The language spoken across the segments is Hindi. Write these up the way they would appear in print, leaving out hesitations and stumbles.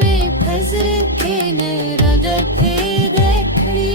में फजर के नरदे देखड़ी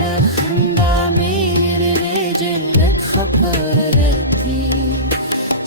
लखंदा में निरले जन्नत खबर रहती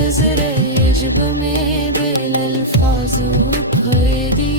दजर इश्क में दिल अल्फाज फैदी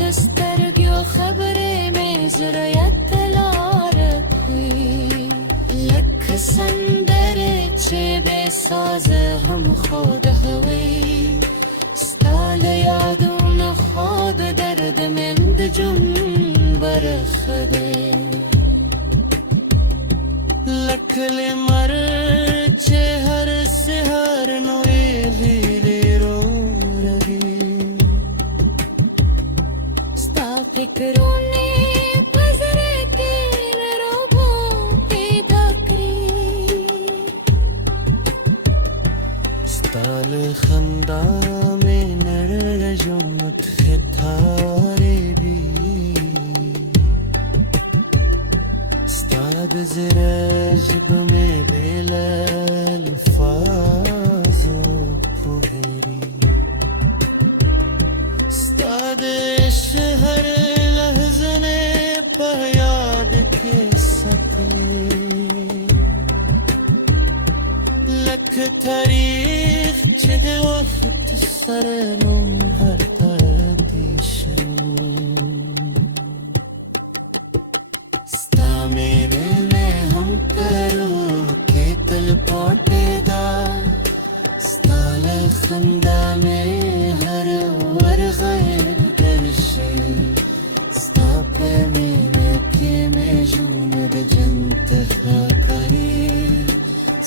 दस्तर क्यों खबरे में जरा तलार हुई लख संदर चे बेसाज हम खुद हुई स्ताल यादों न खुद दर्द मंद जुम बरखदे लखले मर चे हर से हर नोए लीले रो रही स्ता फिक्रों ने फजर के रोबों पे धकरी स्ताल खंदा में नर जो मुठे थारे दी स्ताद जराजब में दिल अल्फाजों फुहेरी स्ताद शहर लहज़ने पर याद के सपने लख तारीख चद वक्त सरनों हर तदीशन स्ता मेरे में हम करूं के तल पोटेदा स्ता लखंदा में हर वर गैर दर्शी स्ता पे मेरे के में जून जंत करीब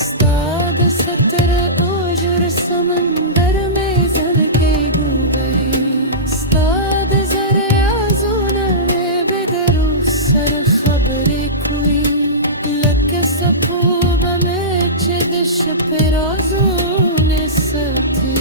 स्ताद सतर ओजर समंदर में जल के गुल गई स्ताद जरे आजून बेदरू सर खबरे कोई लक सपूब में चिदश पे राजून सती